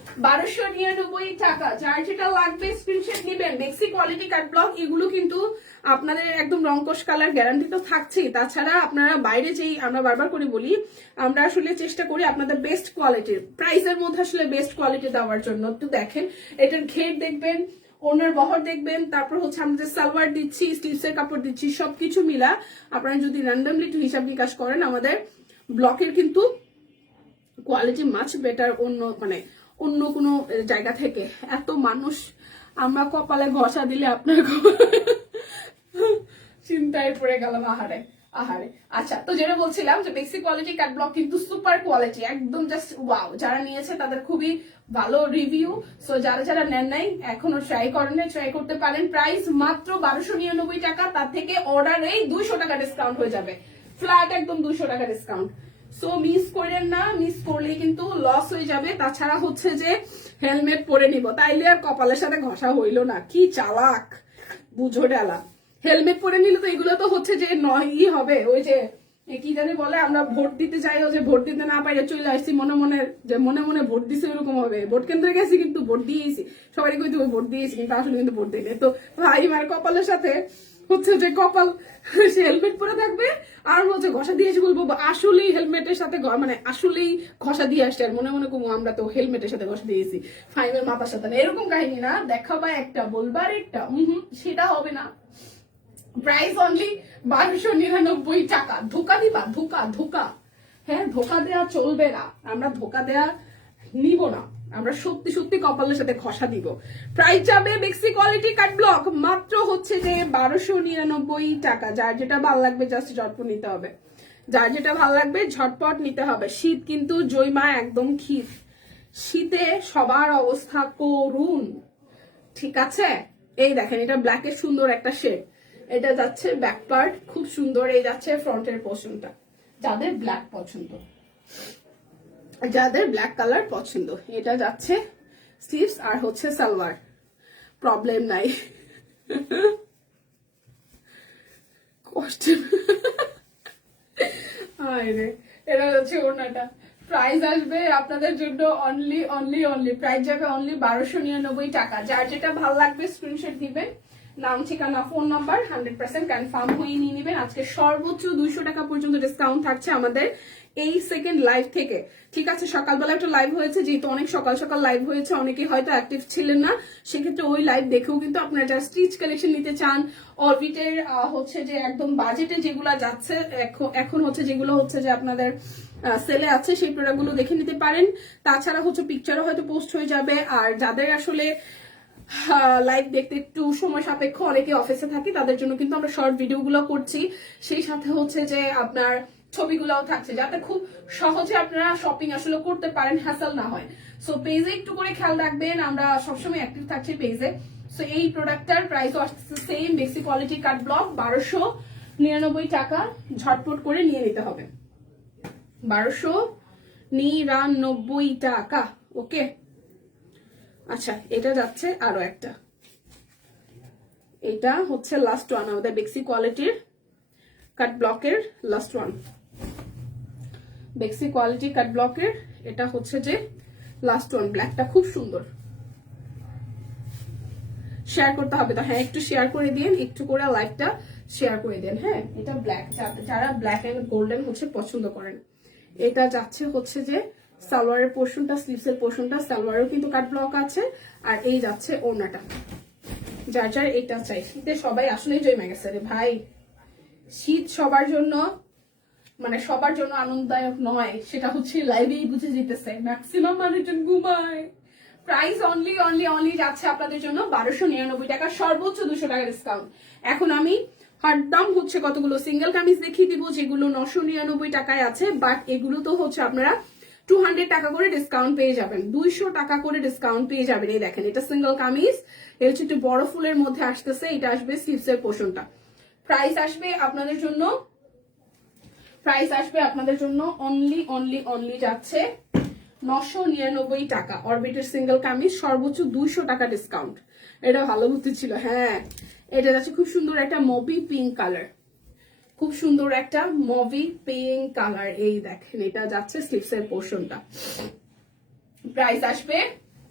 1299 টাকা। যার যেটা লাগবে স্ক্রিনশট নেবেন। বেক্সি কোয়ালিটি কাট ব্লক, এগুলো কিন্তু আপনাদের একদম রংকশ কালার গ্যারান্টি তো থাকছেই। তাছাড়া আপনারা বাইরে যেই, আমরা বারবার করে বলি, আমরা আসলে চেষ্টা করি আপনাদের বেস্ট কোয়ালিটির প্রাইসের মধ্যে আসলে বেস্ট কোয়ালিটি দেওয়ার জন্য। একটু দেখেন, এটার ঘের দেখবেন, ওনার বহর দেখবেন, তারপর হচ্ছে আমাদের সালোয়ার দিচ্ছি, স্লিভসের কাপড় দিচ্ছি, সবকিছু মিলা আপনারা যদি র্যান্ডমলি একটু হিসাব নিকাশ করেন, আমাদের ব্লকের কিন্তু কোয়ালিটি মাচ বেটার অন্য কোনো জায়গা থেকে। এত মানুষ আমরা কপালে ঘষা দিলে আপনার চিন্তায় পড়ে গেলাম। আহারে আহারে। আচ্ছা, তো যেটা বলছিলাম যে বেক্সি কোয়ালিটি কাট ব্লক কিন্তু সুপার কোয়ালিটি, একদম জাস্ট ওয়াও। যারা নিয়েছে তাদের খুবই ভালো রিভিউ। সো যারা যারা নেন নাই, এখনো ট্রাই করেন, ট্রাই করতে পারেন। প্রাইস মাত্র 1299 টাকা। তার থেকে অর্ডারেই 200 টাকা ডিসকাউন্ট হয়ে যাবে, ফ্ল্যাট একদম 200 টাকা ডিসকাউন্ট। সো মিস করেন না, মিস করলে কিন্তু লস হয়ে যাবে। তাছাড়া হচ্ছে যে হেলমেট পরে নিব, তাইলে আর কপালের সাথে ঘষা হইলো না। কি চালাক, বুঝো ডালা। হেলমেট পরে নিলে তো এগুলো তো হচ্ছে যে নয়ই হবে। ওই যে কি জানি বলে, আমরা ভোট দিতে যাই, ও যে ভোট দিতে না পাইলে চলে আসছি মনে মনে, যে মনে মনে ভোট দিছে এরকম হবে। ভোট কেন্দ্রে গেছি কিন্তু ভোট দিয়েছি, সবাই কই তুমি ভোট দিয়েছি, কিন্তু আসলে কিন্তু ভোট দিই। তো ভাই মার কপালের সাথে হচ্ছে যে কপাল, সে হেলমেট পরে থাকবে আর হচ্ছে ঘষা দিয়েছি বলবো আসলেই হেলমেটের সাথে আসলেই ঘষা দিয়ে আসছে, আর মনে মনে কমু আমরা তো হেলমেটের সাথে ঘষা দিয়েছি, ফাইমের মাথার সাথে না। এরকম কাহিনী না, দেখাবা একটা বলবার একটা, সেটা হবে না। প্রাইস অনলি 1299 টাকা। ধোকা দিবা, ধোকা ধোকা। হ্যাঁ, ধোকা দেয়া চলবে না, আমরা ধোকা দেয়া নিব না, আমরা সত্যি সত্যি কপালের সাথে ঘষা দিব। প্রাইস যাবে বেক্সি কোয়ালিটি কাট ব্লক মাত্র হচ্ছে যে 1299 টাকা। যার যেটা ভালো লাগবে জাস্ট ঝটপট নিতে হবে, যার যেটা ভালো লাগবে ঝটপট নিতে হবে। শীত কিন্তু জয়মা একদম ক্ষীর, শীতে সবার অবস্থা করুন, ঠিক আছে। এই দেখেন, এটা ব্ল্যাকের সুন্দর একটা শেড, এটা যাচ্ছে ব্যাক পার্ট খুব সুন্দর, এই যাচ্ছে ফ্রন্টের পোর্শনটা। যাদের ব্ল্যাক পছন্দ, যাদের ব্ল্যাক কালার পছন্দ, এটা যাচ্ছে স্লিভস আর হচ্ছে সালোয়ার, প্রবলেম নাই। কষ্ট, এটা হচ্ছে ওড়নাটা। প্রাইস আসবে আপনাদের জন্য অনলি অনলি অনলি, প্রাইস যাবে অনলি 1299 টাকা। যার যেটা ভালো লাগবে স্ক্রিনশট দিবেন, নাম ঠিকানা ফোন নাম্বার 100% কনফার্ম হয়ে নিয়ে নেবেন। আজকে সর্বোচ্চ 200 টাকা পর্যন্ত ডিসকাউন্ট থাকছে আমাদের এই সেকেন্ড লাইভ থেকে, ঠিক আছে। সকালবেলা একটা লাইভ হয়েছে, যেহেতু অনেক সকাল সকাল লাইভ হয়েছে, অনেকে হয়তো অ্যাক্টিভ ছিলেন না, সেক্ষেত্রে ওই লাইভ দেখেও কিন্তু আপনারা যারা স্টিচ কালেকশন নিতে চান, অরবিটের হচ্ছে যে একদম বাজেটে যেগুলো যাচ্ছে এখন হচ্ছে, যেগুলো হচ্ছে যে আপনাদের সেলে আছে, সেই প্রোডাক্টগুলো দেখে নিতে পারেন। তাছাড়া হচ্ছে পিকচারও হয়তো পোস্ট হয়ে যাবে। আর যাদের আসলে লাইভ দেখতে একটু সময় সাপেক্ষ, অনেকে অফিসে থাকি, তাদের জন্য কিন্তু আমরা শর্ট ভিডিও গুলো করছি, সেই সাথে হচ্ছে যে আপনার ছবিগুলোও থাকছে, যাতে খুব সহজে আপনারা শপিং আসলে করতে পারেন, হ্যাসেল না হয়। সো পেজে একটু করে খেয়াল রাখবেন, আমরা সবসময় অ্যাক্টিভ থাকছি পেজে। সো এই প্রোডাক্টটার প্রাইসও আসছে সেম, বেক্সি কোয়ালিটি কাট ব্লক 1299 টাকা। ঝটপট করে নিয়ে নিতে হবে, 1299 টাকা। ওকে, আচ্ছা, এটা যাচ্ছে আরো একটা, এটা হচ্ছে লাস্ট ওয়ান আমাদের বেক্সি কোয়ালিটির কাট ব্লকের লাস্ট ওয়ান। বেক্সি কোয়ালিটি কাট ব্লকের এটা হচ্ছে যে লাস্ট ওয়ান। ব্ল্যাকটা খুব সুন্দর, শেয়ার করতে হবে তো, হ্যাঁ একটু শেয়ার করে দিন, একটু করে লাইভটা শেয়ার করে দেন। হ্যাঁ, এটা ব্ল্যাক, যারা ব্ল্যাক এন্ড গোল্ডেন হচ্ছে পছন্দ করেন। এটা যাচ্ছে হচ্ছে যে সালোয়ারের পোর্শনটা, স্লিভসের পোর্শনটা, সালোয়ারেও কিন্তু কাট ব্লক আছে, আর এই যাচ্ছে ওড়নাটা। যার যার এটা চাই, শীতে সবাই আসলেই জমে গেছে রে ভাই। শীত সবার জন্য, মানে সবার জন্য আনন্দদায়ক নয়, সেটা হচ্ছে লাইভেই বুঝে যেতেছে, ম্যাক্সিমাম মানুষজন ঘুমায়। প্রাইস অনলি অনলি অনলি যাচ্ছে আপনাদের জন্য 1299 টাকা, সর্বোচ্চ 200 টাকা ডিসকাউন্ট। এখন আমি হরদম হচ্ছে কতগুলো সিঙ্গেল কামিজ দেখিয়ে দিব, যেগুলো 999 টাকায় আছে, বাট এগুলো তো হচ্ছে আপনারা 200 টাকা করে ডিসকাউন্ট পেয়ে যাবেন, 200 টাকা করে ডিসকাউন্ট পেয়ে যাবেন। এই দেখেন, এটা সিঙ্গেল কামিজ, এটা হচ্ছে একটু বড় ফুলের মধ্যে আসতেছে, এটা আসবে স্লিভসের পোর্শনটা। প্রাইস আসবে আপনাদের জন্য, প্রাইস আসবে আপনাদের জন্য অনলি অনলি অনলি যাচ্ছে 999 টাকা। অরবিটের সিঙ্গেল কামিজ, সর্বোচ্চ 200 টাকা ডিসকাউন্ট। এটা ভালো বুদ্ধি ছিল। হ্যাঁ, এটা যাচ্ছে খুব সুন্দর একটা মবি পিঙ্ক কালার, খুব সুন্দর একটা মবি পিঙ্ক কালার। এই দেখেন, এটা যাচ্ছে স্লিভসের পোর্শনটা। প্রাইস আসবে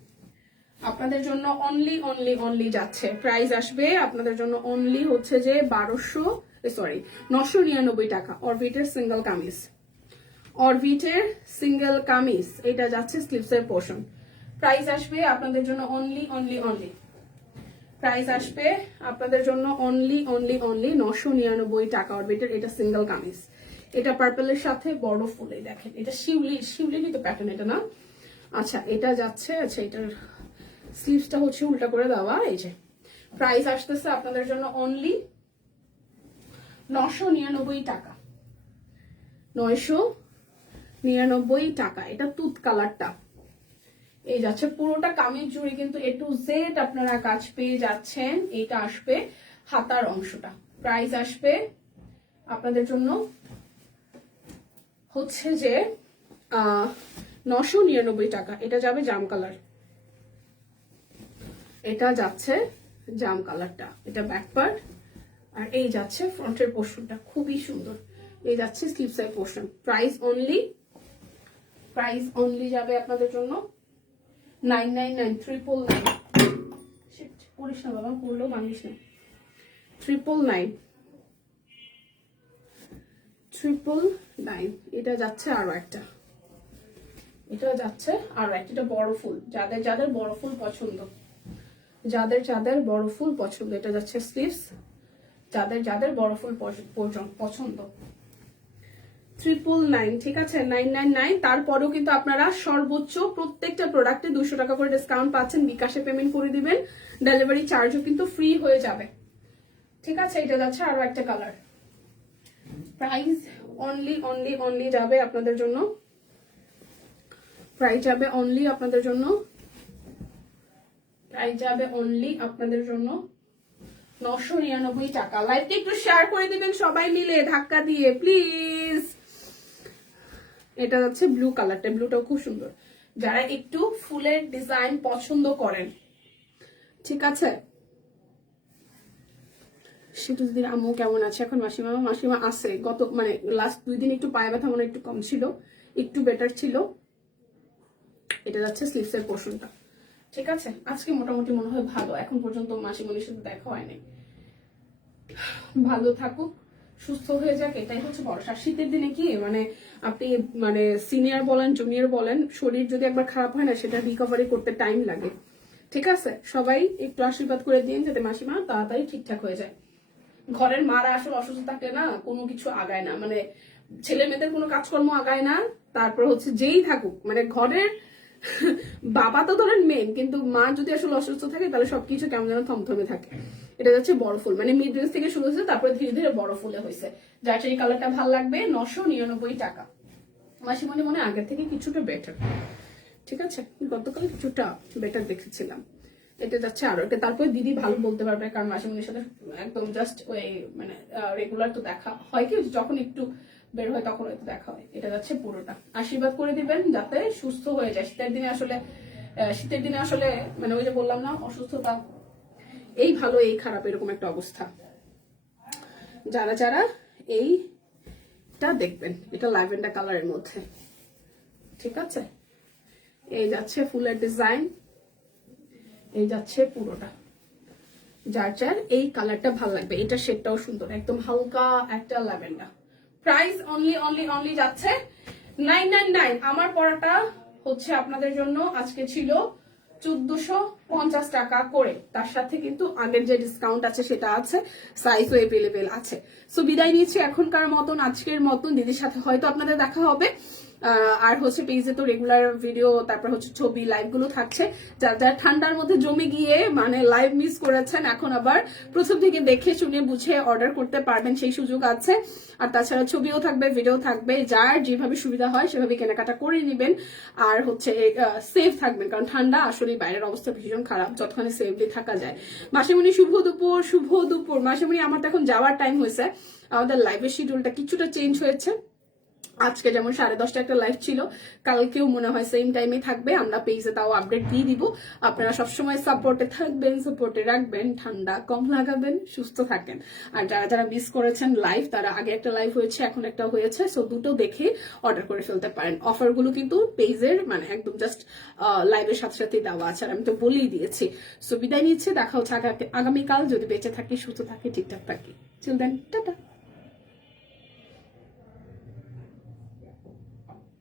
আপনাদের জন্য অনলি অনলি অনলি যাচ্ছে, প্রাইস আসবে আপনাদের জন্য অনলি হচ্ছে যে 999 টাকা। অরবিটের সিঙ্গেল কামিজ, অরবিটের সিঙ্গেল কামিজ, এটা যাচ্ছে স্লিভসের পোর্শন। প্রাইস আসবে আপনাদের জন্য অনলি অনলি অনলি, প্রাইস আসবে আপনাদের জন্য অনলি অনলি অনলি 999 টাকা। অরবিটের এটা সিঙ্গেল কামিজ, এটা পার্পলের সাথে বড় ফুলে দেখেন, এটা শিউলি তো প্যাটার্ন এটা না। আচ্ছা এটা যাচ্ছে, আচ্ছা এটার স্লিভসটা হচ্ছে উল্টা করে দেওয়া। এই যে প্রাইস আসতেছে আপনাদের জন্য অনলি 999 টাকা, 999 টাকা। এটা তুত কালারটা, এই যাচ্ছে পুরোটা কামিজ জুড়ে কিন্তু A to Z আপনারা কাজ পেয়ে যাচ্ছেন। এইটা আসবে হাতার অংশটা। প্রাইস আসবে আপনাদের জন্য হচ্ছে যে 999 টাকা। এটা যাবে জাম কালার, এটা যাচ্ছে জাম কালারটা, এটা ব্যাক পার্ট, আর এই যাচ্ছে ফ্রন্টের পোর্শনটা, খুবই সুন্দর। এই যাচ্ছে স্লিভসের পোর্শন। প্রাইস অনলি যাবে আপনাদের জন্য 999, 999। শিট, পড়িস না বাবা, পড়লেও ভাঙিস না। 999, এটা যাচ্ছে আরো একটা, এটা যাচ্ছে আরো একটা, এটা বড় ফুল, যাদের বড় ফুল পছন্দ, যাদের বড় ফুল পছন্দ, এটা যাচ্ছে স্লিভস, যাদের বড় ফুল পছন্দ। 999, ঠিক আছে 999। তারপরেও কিন্তু আপনারা সর্বোচ্চ প্রত্যেকটা প্রোডাক্টে 200 টাকা করে ডিসকাউন্ট পাচ্ছেন। বিকাশে পেমেন্ট করে দিবেন, ডেলিভারি চার্জও কিন্তু ফ্রি হয়ে যাবে, ঠিক আছে। এটা যাচ্ছে আরো একটা colour. Price only only only যাবে আপনাদের জন্য, প্রাইস যাবে অনলি আপনাদের জন্য, প্রাইস যাবে অনলি আপনাদের জন্য 999 টাকা। লাইভটা একটু শেয়ার করে দিবেন সবাই মিলে ধাক্কা দিয়ে প্লিজ। এটা হচ্ছে ব্লু কালারটা, ব্লুটাও খুব সুন্দর, যারা একটু ফুলের ডিজাইন পছন্দ করেন, ঠিক আছে। সেটুদিন আম্মু কেমন আছে এখন? মাসিমা আছে, গত মানে লাস্ট 2 দিন একটু পায়ে ব্যথা মনে একটু কম ছিল, একটু বেটার ছিল। এটা যাচ্ছে স্লিভসের পোর্শনটা, ঠিক আছে। আজকে মোটামুটি মনে হয় ভালো, এখন পর্যন্ত মাসিমণির সাথে দেখা হয়নি। ভালো থাকুক, সুস্থ হয়ে যাক, এটাই হচ্ছে ভরসা। শীতের দিনে কি মানে আপনি মানে সিনিয়র বলেন জুনিয়র বলেন, শরীর যদি একবার খারাপ হয় না, সেটা রিকভারি করতে টাইম লাগে, ঠিক আছে। সবাই একটু আশীর্বাদ করে দিন যাতে মাসিমা তাড়াতাড়ি ঠিকঠাক হয়ে যায়। ঘরের মারা আসলে অসুস্থ থাকলে না কোনো কিছু আগায় না, মানে ছেলে মেয়েদের কোনো কাজকর্ম আগায় না। তারপর হচ্ছে যেই থাকুক মানে ঘরের বাবা তো ধরেন মেন, কিন্তু মা যদি আসলে অসুস্থ থাকে তাহলে সবকিছু কেমন যেন থমথমে থাকে। এটা যাচ্ছে বড় ফুল, মানে মিড রেঞ্জ থেকে শুরু হয়েছে, তারপরে ধীরে ধীরে বড় ফুলে হয়েছে। যার এই কালারটা ভালো লাগবে 999 টাকা। মাসিমণি মনে আগের থেকে কিছুটা বেটার, ঠিক আছে, গতকাল কিছুটা বেটার দেখেছিলাম। এটা যাচ্ছে আরো এটা, তারপরে দিদি ভালো বলতে পারবে, কারণ মাসিমণির সাথে একদম জাস্ট ওই মানে রেগুলার তো দেখা হয়, কি যখন একটু বের হয় তখন হয়তো দেখা হয়। এটা যাচ্ছে পুরোটা। আশীর্বাদ করে দিবেন যাতে সুস্থ হয়ে যায়। শীতের দিনে আসলে মানে ওই যে বললাম না, অসুস্থতা এই ভালো এই খারাপ এরকম একটা অবস্থা। যারা এইটা দেখবেন, এটা ল্যাভেন্ডার কালারের মধ্যে, ঠিক আছে। এই যাচ্ছে ফুলের ডিজাইন, এই যাচ্ছে পুরোটা। যার এই কালারটা ভালো লাগবে, এটা শেডটাও সুন্দর, একদম হালকা একটা lavender. Price only only only যাচ্ছে 999। আমার পড়াটা হচ্ছে আপনাদের জন্য আজকে ছিল 1450 টাকা করে, তার সাথে কিন্তু আগের যে ডিসকাউন্ট আছে সেটা আছে, সাইজও এভেলেবেল আছে। সো বিদায় নিচ্ছি এখনকার মতন, আজকের মতন। দিদির সাথে হয়তো আপনাদের দেখা হবে, আর হচ্ছে পেজে তো রেগুলার ভিডিও, তারপর হচ্ছে ছবি লাইভ গুলো থাকছে। যারা ঠান্ডার মধ্যে জমে গিয়ে মানে লাইভ মিস করেছেন, এখন আবার প্রথম থেকে দেখে শুনে বুঝে অর্ডার করতে পারবেন, সেই সুযোগ আছে। আর তাছাড়া ছবিও থাকবে, ভিডিও থাকবে, যার যেভাবে সুবিধা হয় সেভাবে কেনাকাটা করে নেবেন। আর হচ্ছে সেফ থাকবেন, কারণ ঠান্ডা আসলে বাইরের অবস্থা ভীষণ খারাপ, যতখানি সেফলি থাকা যায়। মাসিমণি শুভ দুপুর। মাসিমণি আমার তো এখন যাওয়ার টাইম হয়েছে, আমাদের লাইভের শিডিউলটা কিছুটা চেঞ্জ হয়েছে, আজকে যেমন 10:30 একটা লাইভ ছিল, কালকেও মনে হয় সেম টাইমে থাকবে। আমরা পেজে তাও আপডেট দিয়ে দিব। আপনারা সবসময় সাপোর্টে থাকবেন, সাপোর্টে রাখবেন, ঠান্ডা কম লাগাবেন, সুস্থ থাকেন। আর যারা যারা মিস করেছেন লাইভ, তারা আগে একটা লাইভ হয়েছে, এখন একটা হয়েছে, সো দুটো দেখে অর্ডার করে ফেলতে পারেন। অফারগুলো কিন্তু পেজের মানে একদম জাস্ট লাইভের সাথে সাথে দেওয়া আছে, আর আমি তো বলেই দিয়েছি। সো বিদায় নিচ্ছে, দেখা হচ্ছে আগামীকাল, যদি বেঁচে থাকি, সুস্থ থাকি, ঠিকঠাক থাকি। চিল দেন, টাটা।